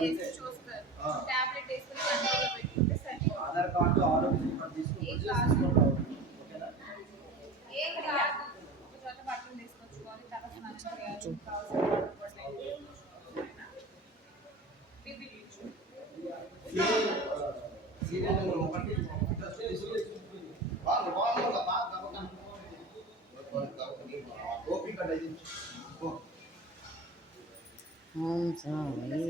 Health చూస్తారు. Tablet వేసుకొని కంట్రోల్లో పెట్టుకుంటే సరే. ఆధార్ కార్డు ఆరోగ్యశ్రీ కార్డు తీసుకుని ఏం వచ్చి కాదు. తీసుకొని రావాలి. ఓకేనా? ఏం కాదు. ఒక చోట బట్టలు తీసుకొచ్చుకోవాలి, తల స్నానం చేయాలి, కావాల్సిన వాటర్ బాటిల్ తీసుకొచ్చుకోవాలి. బీపీ తీర్చు. సీరియల్ నెంబర్ 1 ఓపిక ఓం సాయి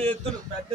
ఎత్తులు పెద్ద